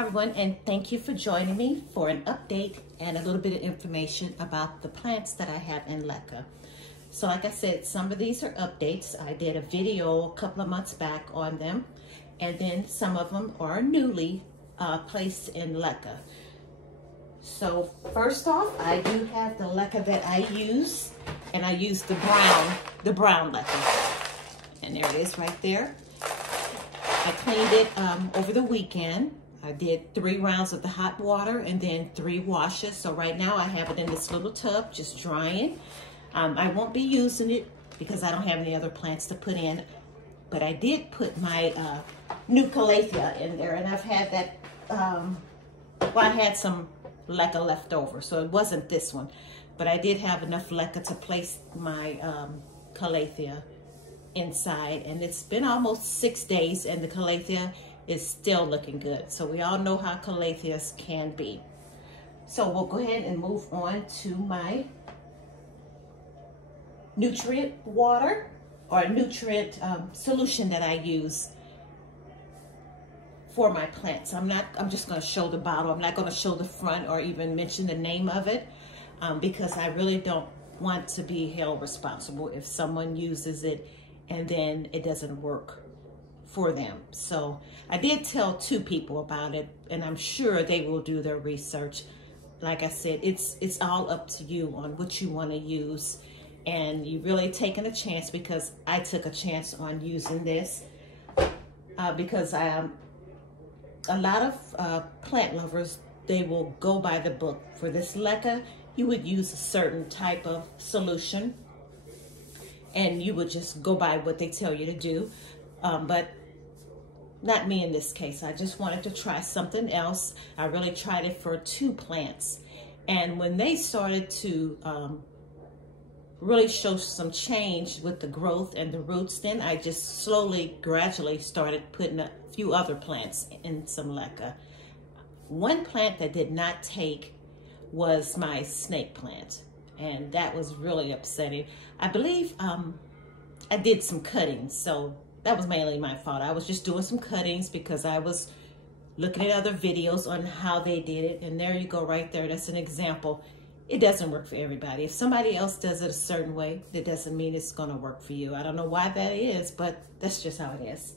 Hi everyone, and thank you for joining me for an update and a little bit of information about the plants that I have in Leca. So like I said, some of these are updates. I did a video a couple of months back on them, and then some of them are newly placed in Leca. So first off, I do have the Leca that I use, and I use the brown Leca. And there it is right there. I cleaned it over the weekend. I did 3 rounds of the hot water and then 3 washes. So right now I have it in this little tub, just drying. I won't be using it because I don't have any other plants to put in. But I did put my new calathea in there, and I've had that, well, I had some Leca left over, so it wasn't this one. But I did have enough Leca to place my calathea inside, and it's been almost 6 days, and the calathea is still looking good. So we all know how calatheas can be. So we'll go ahead and move on to my nutrient water or nutrient solution that I use for my plants. I'm just going to show the bottle. I'm not going to show the front or even mention the name of it because I really don't want to be held responsible if someone uses it and then it doesn't work for them. So I did tell 2 people about it, and I'm sure they will do their research. Like I said, it's all up to you on what you want to use, and you really taking a chance, because I took a chance on using this because a lot of plant lovers, they will go by the book. For this Leca, you would use a certain type of solution, and you would just go by what they tell you to do. But not me in this case. I just wanted to try something else. I really tried it for 2 plants. And when they started to really show some change with the growth and the roots, then I just slowly, gradually started putting a few other plants in some Leca. One plant that did not take was my snake plant, and that was really upsetting. I believe I did some cuttings, so that was mainly my fault. I was just doing some cuttings because I was looking at other videos on how they did it, and there you go right there. That's an example. It doesn't work for everybody. If somebody else does it a certain way, that doesn't mean it's gonna work for you. I don't know why that is, but that's just how it is.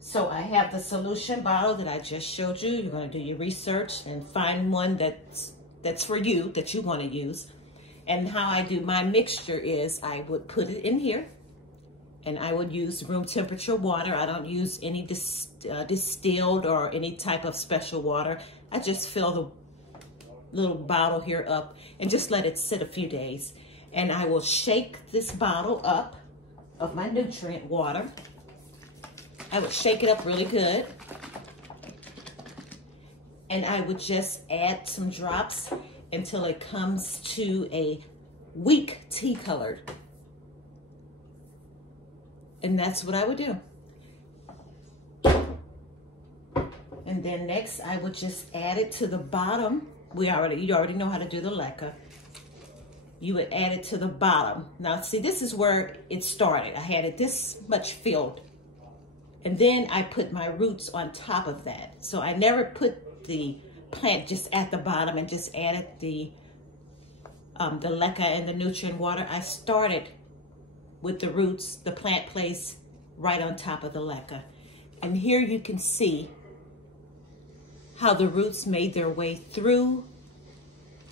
So I have the solution bottle that I just showed you. You're gonna do your research and find one that's for you, that you wanna use. And how I do my mixture is I would put it in here, and I would use room temperature water. I don't use any distilled or any type of special water. I just fill the little bottle here up and just let it sit a few days. And I will shake this bottle up of my nutrient water. I would shake it up really good. And I would just add some drops until it comes to a weak tea colored. And that's what I would do. And then next, I would just add it to the bottom. You already know how to do the Leca. You would add it to the bottom. Now, see, this is where it started. I had it this much filled. And then I put my roots on top of that. So I never put the plant just at the bottom and just added the Leca and the nutrient water. I started with the roots, the plant placed right on top of the Leca. And here you can see how the roots made their way through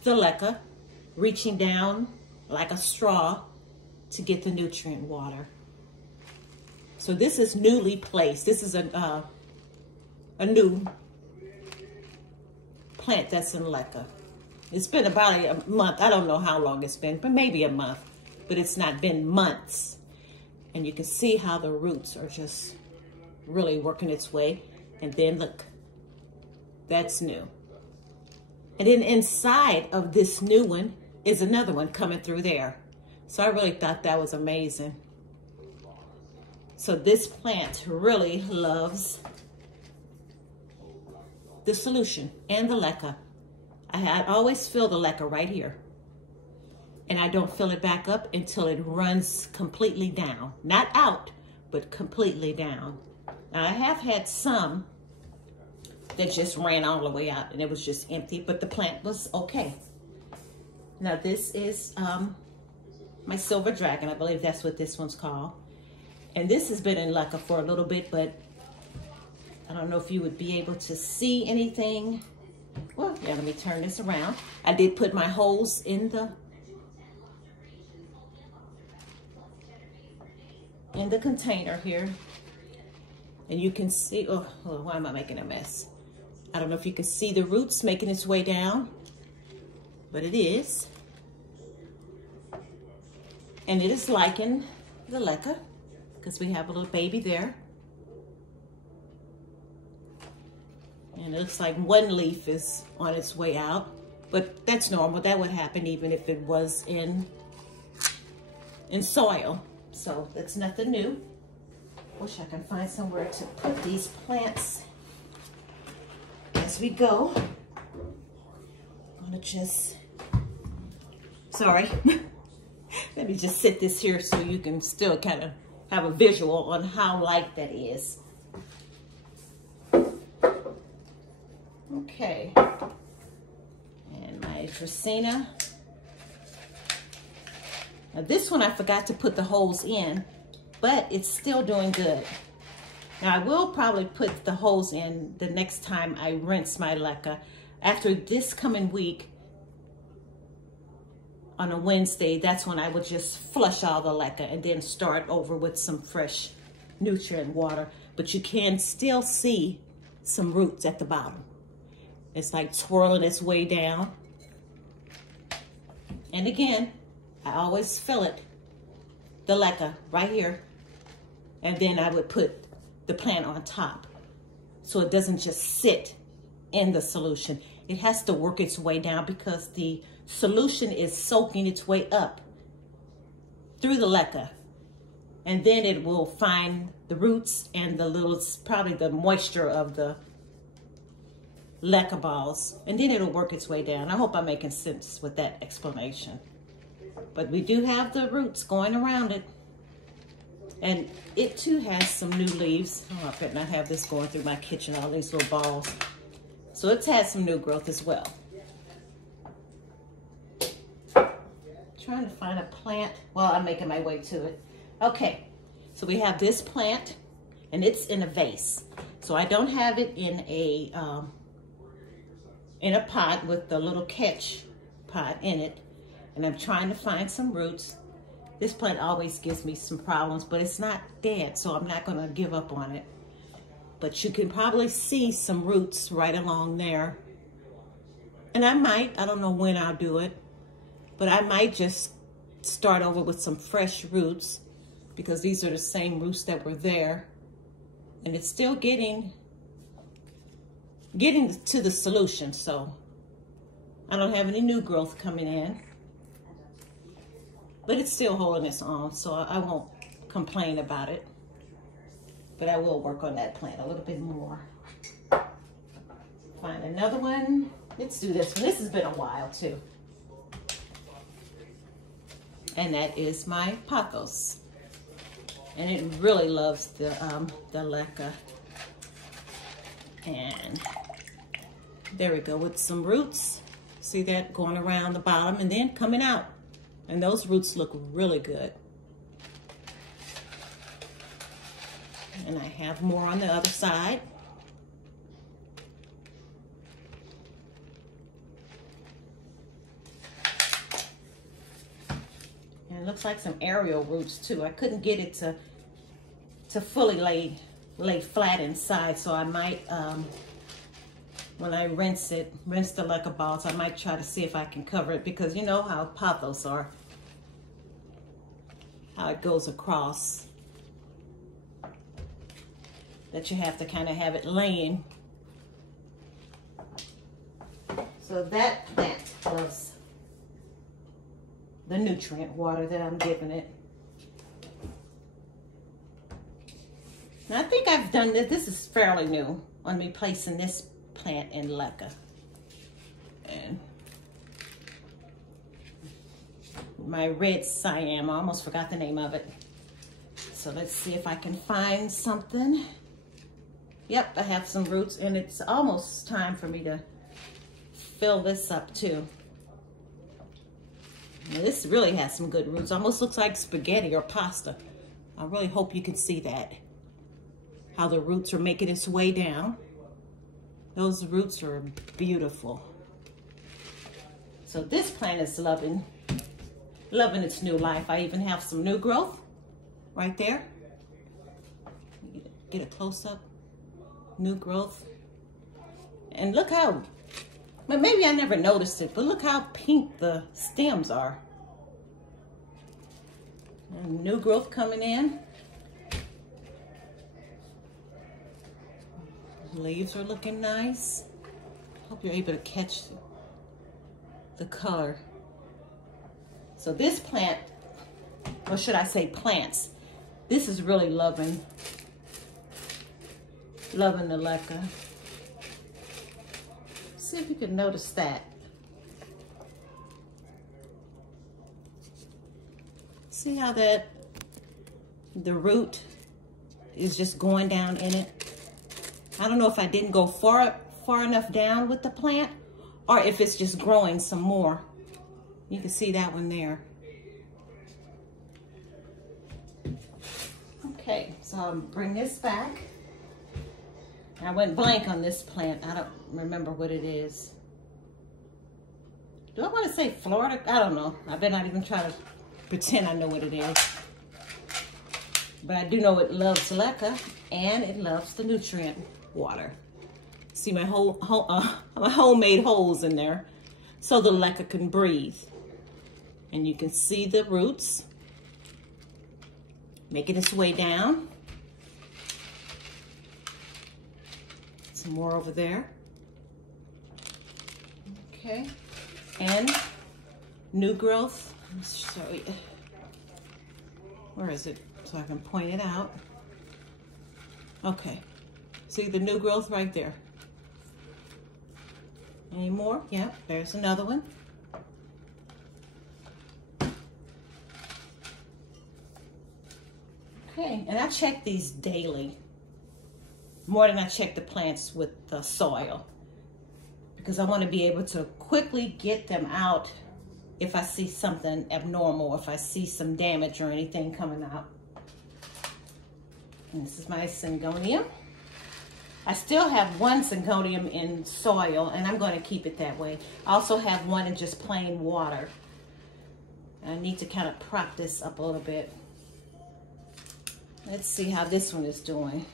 the Leca, reaching down like a straw to get the nutrient water. So this is newly placed. This is a new plant that's in Leca. It's been about a month. I don't know how long it's been, but maybe a month. But it's not been months. And you can see how the roots are just really working its way. And then look, that's new. And then inside of this new one is another one coming through there. So I really thought that was amazing. So this plant really loves the solution and the Leca. I always fill the Leca right here. And I don't fill it back up until it runs completely down. Not out, but completely down. Now I have had some that just ran all the way out and it was just empty, but the plant was okay. Now this is my silver dragon. I believe that's what this one's called. And this has been in Leca for a little bit, but I don't know if you would be able to see anything. Well, yeah, let me turn this around. I did put my holes in the container here. And you can see, oh, why am I making a mess? I don't know if you can see the roots making its way down, but it is. And it is liking the Leca because we have a little baby there. And it looks like one leaf is on its way out, but that's normal. That would happen even if it was in soil. So that's nothing new. Wish I can find somewhere to put these plants as we go. I'm gonna just, sorry. Let me just sit this here so you can still kind of have a visual on how light that is. Okay. And my Dracaena. Now this one I forgot to put the holes in, but it's still doing good. Now I will probably put the holes in the next time I rinse my Leca. After this coming week, on a Wednesday, that's when I would just flush all the Leca and then start over with some fresh nutrient water. But you can still see some roots at the bottom. It's like twirling its way down. And again, I always fill it, the Leca right here. And then I would put the plant on top so it doesn't just sit in the solution. It has to work its way down because the solution is soaking its way up through the Leca. And then it will find the roots and the little, probably the moisture of the Leca balls. And then it'll work its way down. I hope I'm making sense with that explanation. But we do have the roots going around it. And it too has some new leaves. Oh, I better not have this going through my kitchen, all these little balls. So it's had some new growth as well. Trying to find a plant. Well, I'm making my way to it. Okay, so we have this plant, and it's in a vase. So I don't have it in a pot with the little catch pot in it. And I'm trying to find some roots. This plant always gives me some problems, but it's not dead, so I'm not going to give up on it. But you can probably see some roots right along there. And I don't know when I'll do it, but I might just start over with some fresh roots because these are the same roots that were there. And it's still getting to the solution, so I don't have any new growth coming in. But it's still holding its own, so I won't complain about it. But I will work on that plant a little bit more. Find another one. Let's do this one. This has been a while too. And that is my pothos. And it really loves the Leca. And there we go with some roots. See that going around the bottom and then coming out. And those roots look really good. And I have more on the other side. And it looks like some aerial roots too. I couldn't get it to fully lay flat inside, so I might, when I rinse the Leca balls, I might try to see if I can cover it because you know how pothos are, how it goes across. That you have to kind of have it laying. So that plant loves the nutrient water that I'm giving it. Now I think I've done this. This is fairly new on me placing this plant in Leca. And my red cyan, I almost forgot the name of it. So let's see if I can find something. Yep, I have some roots, and it's almost time for me to fill this up too. Now, this really has some good roots. Almost looks like spaghetti or pasta. I really hope you can see that. How the roots are making its way down. Those roots are beautiful. So this plant is loving its new life. I even have some new growth right there. Get a close up. New growth. And look how, well, maybe I never noticed it, but look how pink the stems are. And new growth coming in. Leaves are looking nice. Hope you're able to catch the color. So this plant, or should I say plants, this is really loving the leca. See if you can notice that. See how the root is just going down in it? I don't know if I didn't go far enough down with the plant, or if it's just growing some more. You can see that one there. Okay, so I'll bring this back. I went blank on this plant. I don't remember what it is. Do I want to say Florida? I don't know. I better not even try to pretend I know what it is. But I do know it loves leca, and it loves the nutrient water. See my my homemade holes in there so the leca can breathe. And you can see the roots making its way down. Some more over there. Okay. And new growth. Let's show you. Where is it? So I can point it out. Okay. See the new growth right there. Any more? Yep, there's another one. Okay, and I check these daily. More than I check the plants with the soil. Because I want to be able to quickly get them out if I see something abnormal, if I see some damage or anything coming out. And this is my syngonium. I still have one syngonium in soil, and I'm going to keep it that way. I also have one in just plain water. I need to kind of prop this up a little bit. Let's see how this one is doing.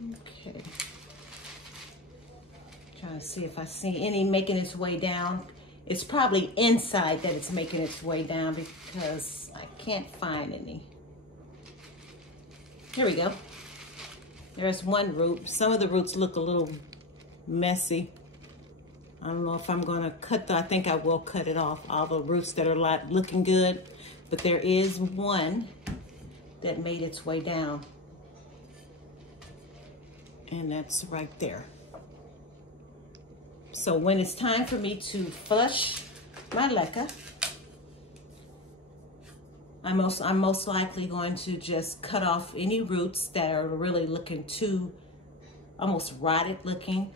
Okay. Trying to see if I see any making its way down. It's probably inside that it's making its way down because I can't find any. Here we go. There's one root. Some of the roots look a little messy. I don't know if I'm going to cut I think I will cut it off. All the roots that are looking good. But there is one that made its way down. And that's right there. So when it's time for me to flush my leca, I'm most likely going to just cut off any roots that are really looking too, almost rotted looking.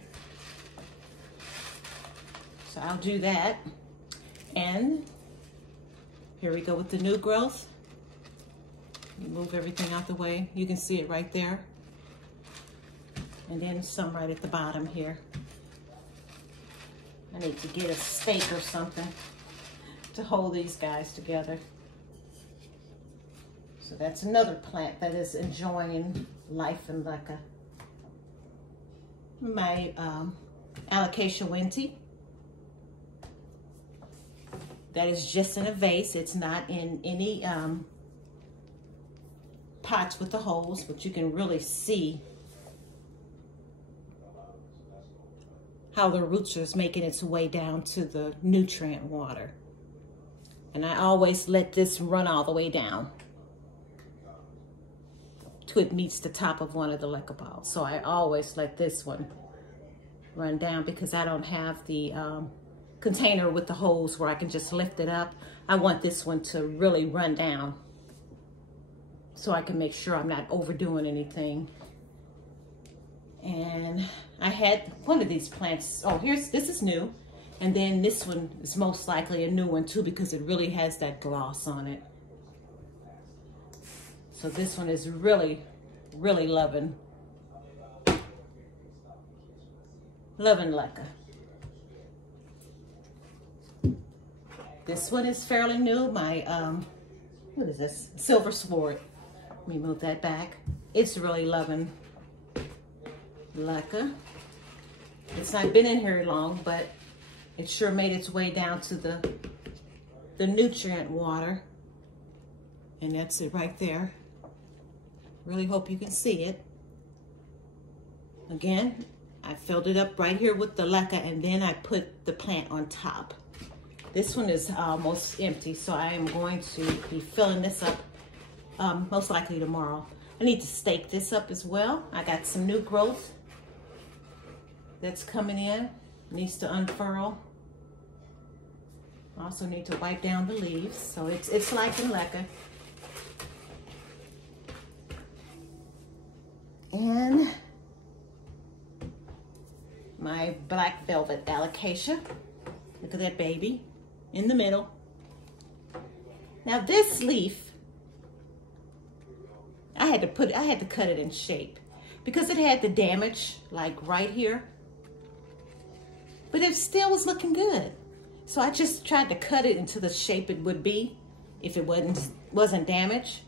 So I'll do that. And here we go with the new growth. Move everything out the way. You can see it right there. And then some right at the bottom here. I need to get a stake or something to hold these guys together. So that's another plant that is enjoying life in leca. My Alocasia Winty. That is just in a vase. It's not in any pots with the holes, but you can really see how the roots are making its way down to the nutrient water. And I always let this run all the way down till it meets the top of one of the leca balls. So I always let this one run down because I don't have the container with the holes where I can just lift it up. I want this one to really run down. so I can make sure I'm not overdoing anything. And I had one of these plants. Oh, this is new. And then this one is most likely a new one too, because it really has that gloss on it. So this one is really, really loving Leca. This one is fairly new. My, what is this? Silver Sword. Let me move that back. It's really loving Leca. It's not been in here long, but it sure made its way down to the nutrient water. And that's it right there. Really hope you can see it. Again, I filled it up right here with the Leca, and then I put the plant on top. This one is almost empty, so I am going to be filling this up most likely tomorrow. I need to stake this up as well. I got some new growth that's coming in. Needs to unfurl. Also need to wipe down the leaves. So it's liking Leca. And my black velvet alocasia. Look at that baby in the middle. Now this leaf, I had to cut it in shape because it had the damage like right here, but it still was looking good. So I just tried to cut it into the shape it would be if it wasn't damaged.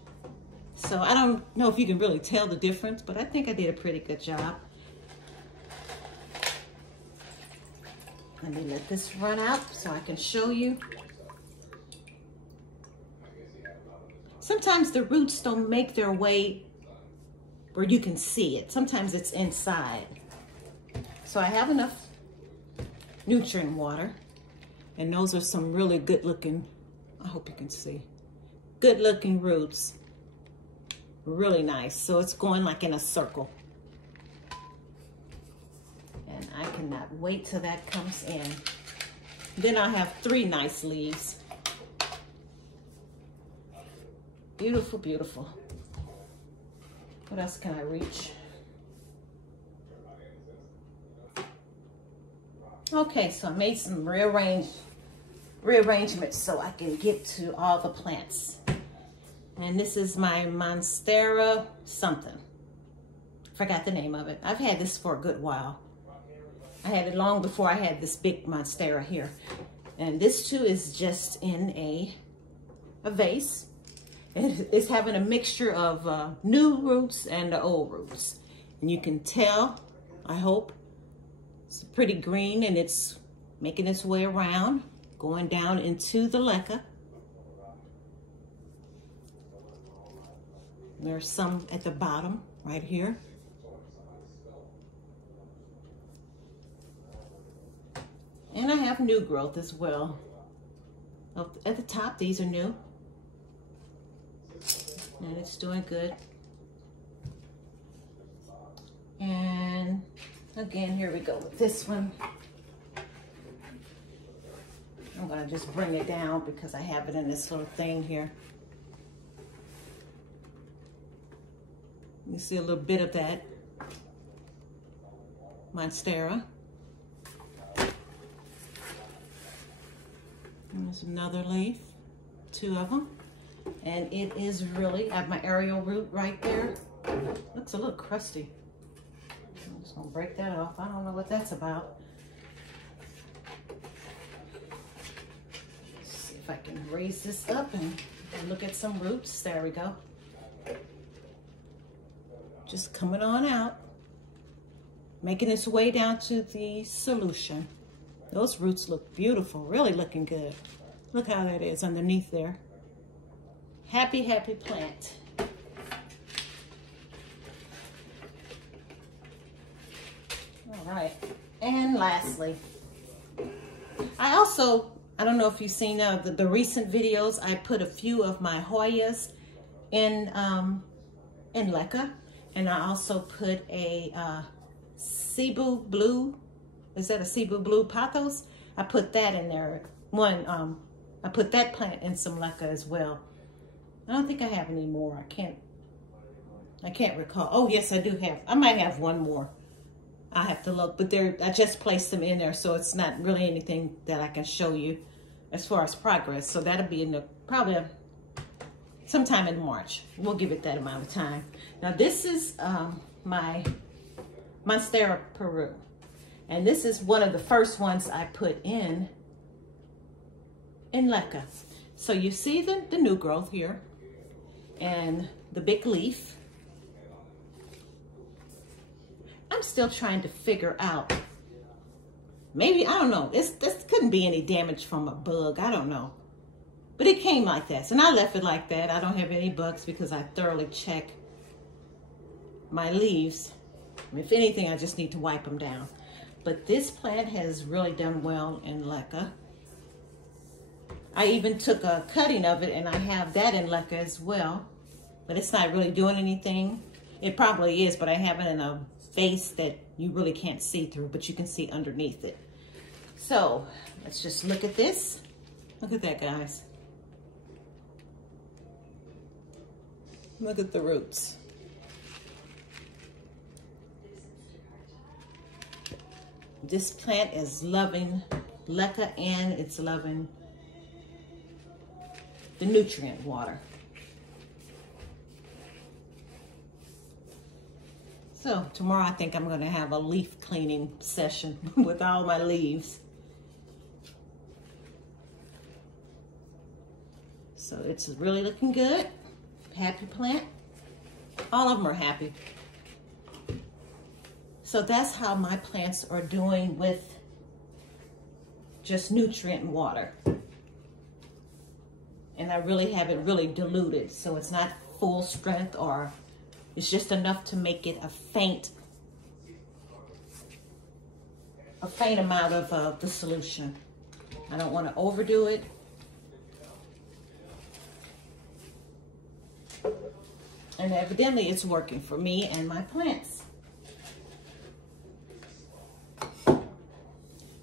So I don't know if you can really tell the difference, but I think I did a pretty good job. Let me let this run out so I can show you. Sometimes the roots don't make their way where you can see it. Sometimes it's inside. So I have enough nutrient water. And those are some really good looking, I hope you can see, good looking roots. Really nice. So it's going like in a circle. And I cannot wait till that comes in. Then I'll have 3 nice leaves. Beautiful, beautiful. What else can I reach? Okay, so I made some rearrangements so I can get to all the plants. And this is my Monstera something. Forgot the name of it. I've had this for a good while. I had it long before I had this big Monstera here. And this too is just in a vase. It's having a mixture of new roots and the old roots. And you can tell, I hope, it's pretty green and it's making its way around, going down into the Leca. There's some at the bottom right here. And I have new growth as well. At the top, these are new. And it's doing good. And again, here we go with this one. I'm gonna just bring it down because I have it in this little thing here. You see a little bit of that Monstera. There's another leaf, 2 of them. And it is really, I have my aerial root right there. Looks a little crusty. I'm just gonna break that off. I don't know what that's about. Let's see if I can raise this up and look at some roots. There we go. Just coming on out. Making its way down to the solution. Those roots look beautiful, really looking good. Look how that is underneath there. Happy, happy plant. All right, and lastly, I don't know if you've seen the recent videos, I put a few of my Hoyas in Leca, and I also put a Cebu Blue, is that a Cebu Blue Pothos? I put that in there. I put that plant in some Leca as well. I don't think I have any more. I can't I can't recall. Oh, yes, I do have. I might have one more. I have to look, but I just placed them in there, so it's not really anything that I can show you as far as progress. So that'll be in the probably sometime in March. We'll give it that amount of time. Now this is my Monstera Peru, and this is one of the first ones I put in Leca. So you see the new growth here and the big leaf. I'm still trying to figure out, maybe, I don't know, this couldn't be any damage from a bug, I don't know. But it came like this, and I left it like that. I don't have any bugs because I thoroughly check my leaves. If anything, I just need to wipe them down. But this plant has really done well in Leca. I even took a cutting of it, and I have that in Leca as well. But it's not really doing anything. It probably is, but I have it in a vase that you really can't see through, but you can see underneath it. So let's just look at this. Look at that, guys. Look at the roots. This plant is loving Leca, and it's loving the nutrient water. So tomorrow I think I'm going to have a leaf cleaning session with all my leaves. So it's really looking good. Happy plant. All of them are happy. So that's how my plants are doing with just nutrient and water. And I really have it really diluted, so it's not full strength, or it's just enough to make it a faint amount of the solution. I don't want to overdo it. And evidently it's working for me and my plants.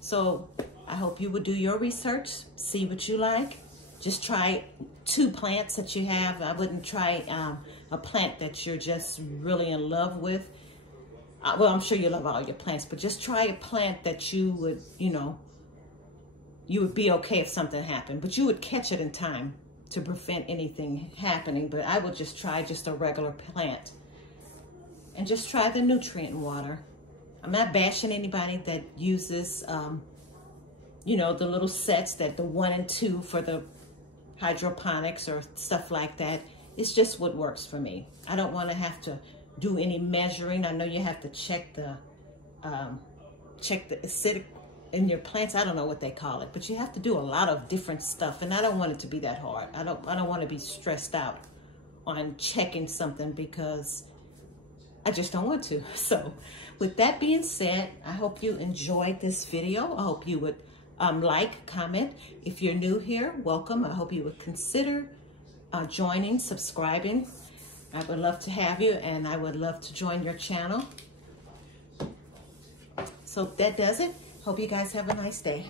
So I hope you would do your research, see what you like. Just try 2 plants that you have. I wouldn't try a plant that you're just really in love with. Well, I'm sure you love all your plants, but just try a plant that you would, you know, you would be okay if something happened, but you would catch it in time to prevent anything happening. But I would just try just a regular plant and just try the nutrient water. I'm not bashing anybody that uses, you know, the little sets, that the 1 and 2 for the hydroponics or stuff like that. It's just what works for me. I don't want to have to do any measuring. I know you have to check the acidic in your plants. I don't know what they call it, but you have to do a lot of different stuff, and I don't want it to be that hard. I don't want to be stressed out on checking something because I just don't want to. So with that being said, I hope you enjoyed this video. I hope you would like, comment. If you're new here, welcome. I hope you would consider joining, subscribing. I would love to have you, and I would love to join your channel. So that does it. Hope you guys have a nice day.